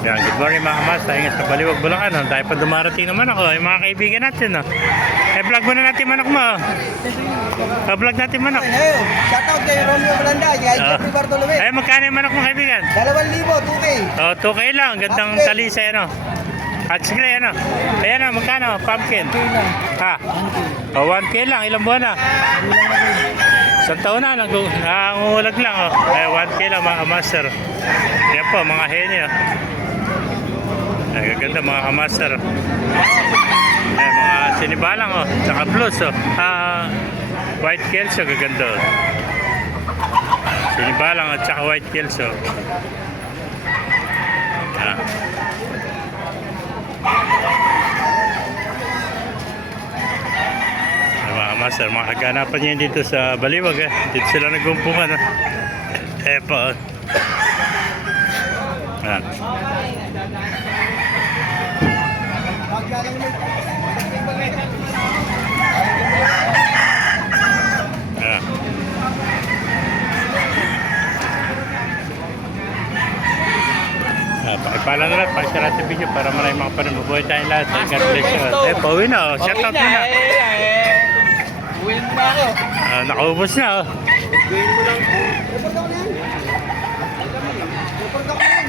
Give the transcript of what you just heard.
Yan, good morning mga kamasta. Ingat sa Baliwag, Bulacan. Oh. Dahil pa dumarating naman ako, yung mga kaibigan natin. Oh. Vlog muna natin manok mo. Oh. Vlog natin manok. Shoutout kay Romeo Blanda, kay Jeffrey Bartolome. Ay, magkano yung manok mo kaibigan? 2,000, 2K. Oh, 2K lang. Gandang talisay, ano. At sige, ano. Ayan, oh, magkano? Pumpkin. Ha? Oh, 1K lang. Ilang buwan na? Isang taon na, nangungulag lang. Oh. Ay, 1K lang mga master. Yan po, mga heni. Oh. Ay, gaganda mga kamaster. Ay, mga sinibalang. Oh. Tsaka blues. Oh. White kelso, gaganda. Oh. Sinibalang at tsaka white kelso. Ah. Mga master, mga kaganapan niya dito sa Baliwag. Dito sila nagumpungan. Eh po. Ah. Ah. Pakipala na lang, pakisya natin video para maraming mga panubuhay tayong lahat. God bless you. Eh, pauwi na. Oh. Shout out na. Win na ako. Nakaubos na. Oh. Win mo lang. Report ako na yan. Report ako na yan.